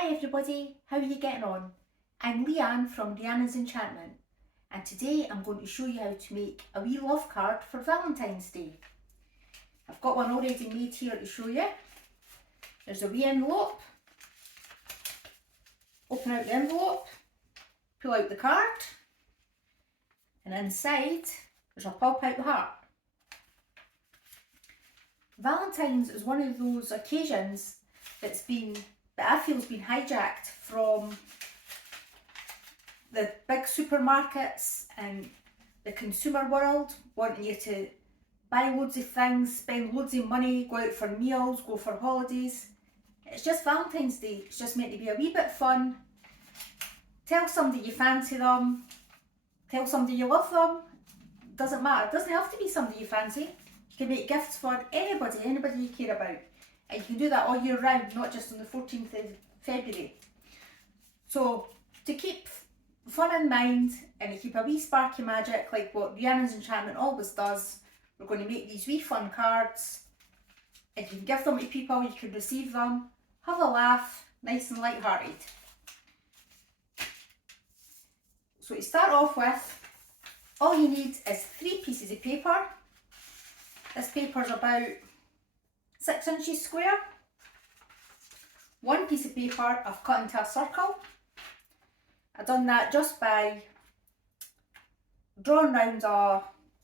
Hi everybody, how are you getting on? I'm Rhiannon from Rhiannon's Enchantment, and today I'm going to show you how to make a wee love card for Valentine's Day. I've got one already made here to show you. There's a wee envelope. Open out the envelope, pull out the card, and inside there's a pop out the heart. Valentine's is one of those occasions that I feel has been hijacked from the big supermarkets and the consumer world, wanting you to buy loads of things, spend loads of money, go out for meals, go for holidays. It's just Valentine's Day. It's just meant to be a wee bit fun. Tell somebody you fancy them. Tell somebody you love them. Doesn't matter. It doesn't have to be somebody you fancy. You can make gifts for anybody you care about. And you can do that all year round, not just on the 14th of February. So, to keep fun in mind and to keep a wee sparky magic like what Rhiannon's Enchantment always does, we're going to make these wee fun cards. And you can give them to people, you can receive them, have a laugh, nice and light-hearted. So to start off with, all you need is 3 pieces of paper. This paper is about 6 inches square. 1 piece of paper I've cut into a circle. I've done that just by drawing round a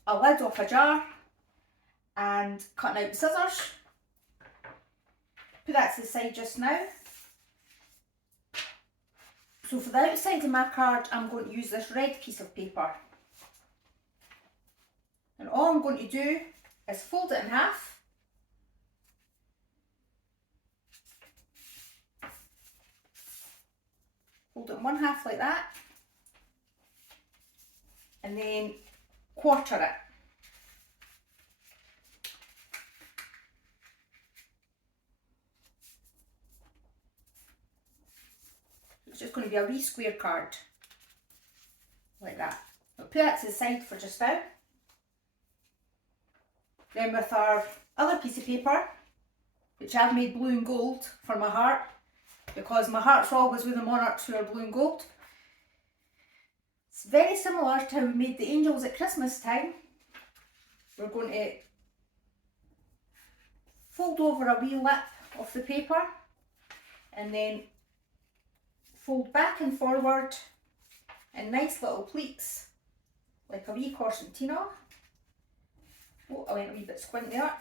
lid off a jar and cutting out the scissors. Put that to the side just now. So for the outside of my card, I'm going to use this red piece of paper. And all I'm going to do is fold it in half. Fold it in one half like that. And then quarter it. It's just going to be a wee square card, like that. I'll put that to the side for just now. Then with our other piece of paper, which I've made blue and gold for my heart, because my heart's always with the monarchs who are blue and gold. It's very similar to how we made the angels at Christmas time. We're going to fold over a wee lip of the paper and then fold back and forward in nice little pleats, like a wee corsentina. Oh, I went a wee bit squint there.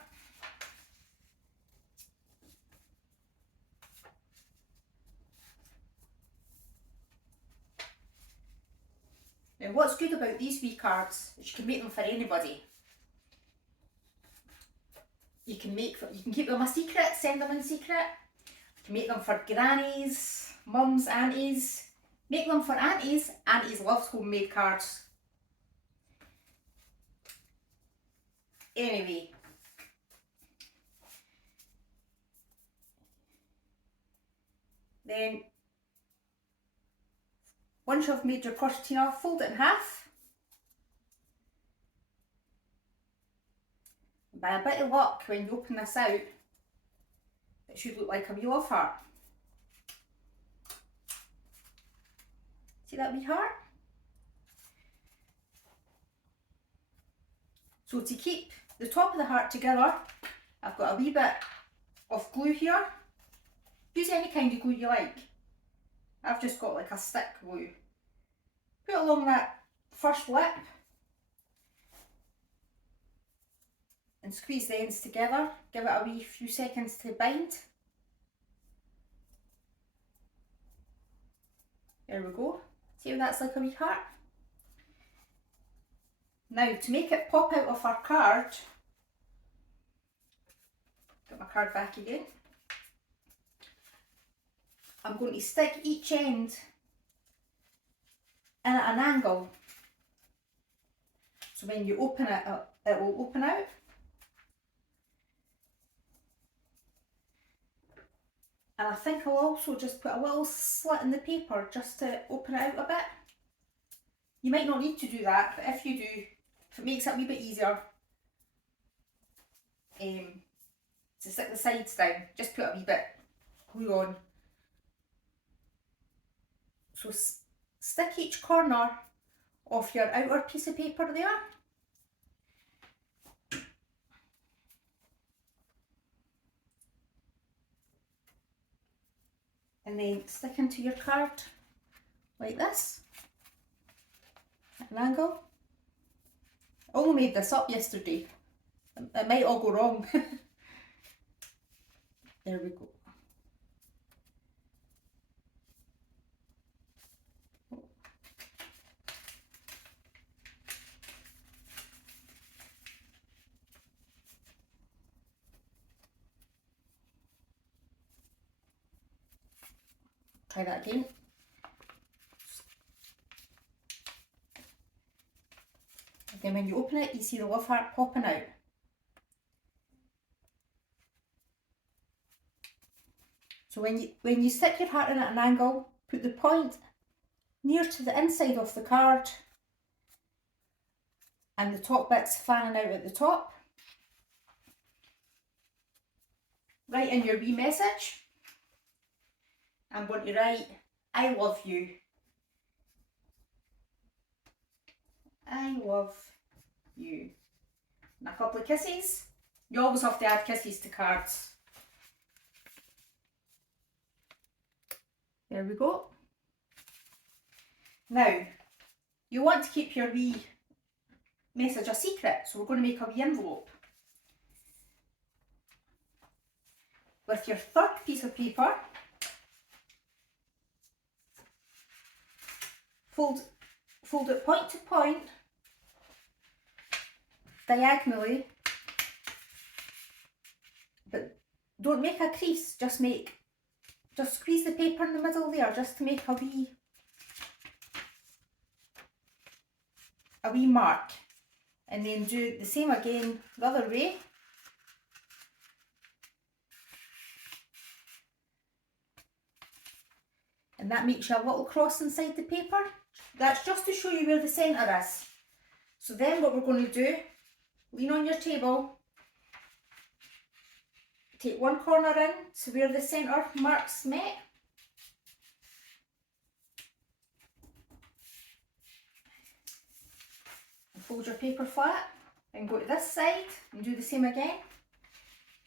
Now what's good about these wee cards is you can make them for anybody. You can keep them a secret, send them in secret. You can make them for grannies, mums, aunties. Make them for aunties. Aunties love homemade cards. Anyway. Then, once you've made your corsetina, fold it in half. By a bit of luck, when you open this out, it should look like a wee love heart. See that wee heart? So to keep the top of the heart together, I've got a wee bit of glue here. Use any kind of glue you like. I've just got like a stick glue. Put it along that first lip and squeeze the ends together. Give it a wee few seconds to bind. There we go. See how that's like a wee heart? Now to make it pop out of our card, get my card back again. I'm going to stick each end in at an angle. So when you open it, it will open out. And I think I'll also just put a little slit in the paper just to open it out a bit. You might not need to do that, but if you do, if it makes it a wee bit easier to stick the sides down, just put a wee bit glue on So stick each corner of your outer piece of paper there. And then stick into your card like this, at an angle. I only made this up yesterday. It might all go wrong. There we go. Try that again. And then when you open it, you see the love heart popping out. So when you stick your heart in at an angle, put the point near to the inside of the card and the top bit's fanning out at the top. Write in your wee message. I'm going to write, I love you. I love you. And a couple of kisses. You always have to add kisses to cards. There we go. Now, you want to keep your wee message a secret, so we're going to make a wee envelope. With your third piece of paper, fold it point to point, diagonally, but don't make a crease, just squeeze the paper in the middle there, just to make a wee mark, and then do the same again the other way. And that makes you a little cross inside the paper. That's just to show you where the centre is. So then what we're going to do, lean on your table, take one corner in to where the centre marks met. And fold your paper flat and go to this side and do the same again.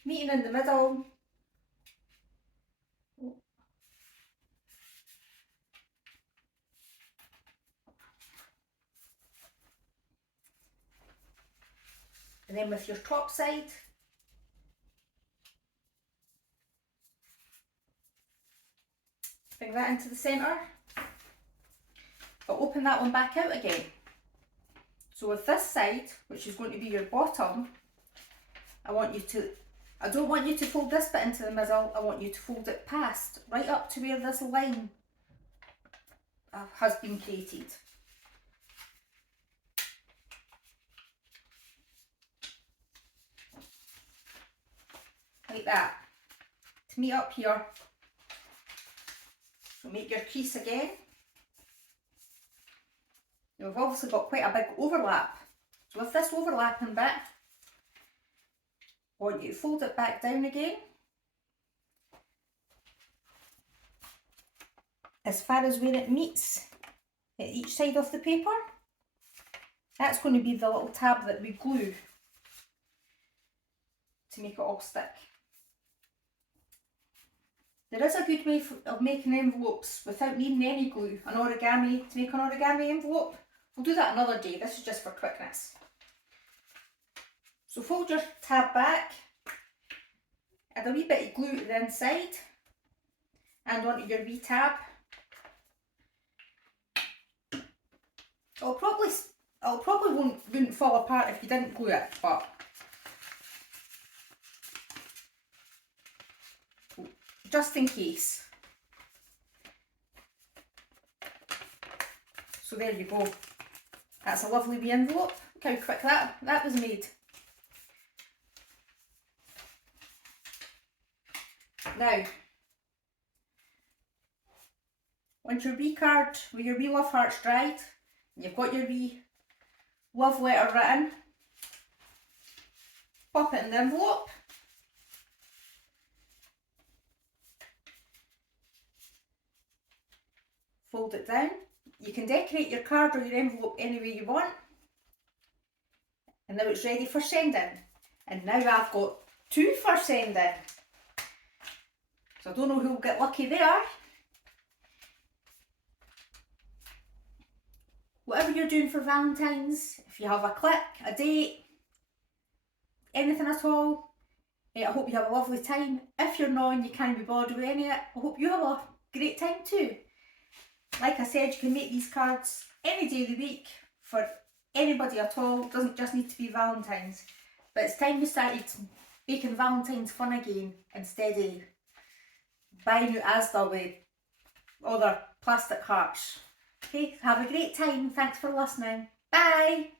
Meeting in the middle. And then with your top side, bring that into the centre, but open that one back out again. So with this side, which is going to be your bottom, I don't want you to fold this bit into the middle, I want you to fold it past, right up to where this line has been created. Like that, to meet up here. So make your crease again. Now we've obviously got quite a big overlap. So with this overlapping bit, I want you to fold it back down again. As far as where it meets at each side of the paper. That's going to be the little tab that we glue to make it all stick. There is a good way of making envelopes without needing any glue, to make an origami envelope. We'll do that another day, this is just for quickness. So fold your tab back, add a wee bit of glue to the inside and onto your wee tab. It'll probably wouldn't fall apart if you didn't glue it, but just in case. So there you go. That's a lovely wee envelope. Look how quick that was made. Now, once your wee card with your wee love heart's dried, and you've got your wee love letter written, pop it in the envelope. fold it down. You can decorate your card or your envelope any way you want. And now it's ready for sending. And now I've got 2 for sending. So I don't know who will get lucky there. Whatever you're doing for Valentine's, if you have a click, a date, anything at all, I hope you have a lovely time. If you're not and you can't be bothered with any of it, I hope you have a great time too. Like I said, you can make these cards any day of the week for anybody at all. It doesn't just need to be Valentine's. But it's time we started making Valentine's fun again instead of buying new Asda with other plastic hearts. Okay, have a great time. Thanks for listening. Bye.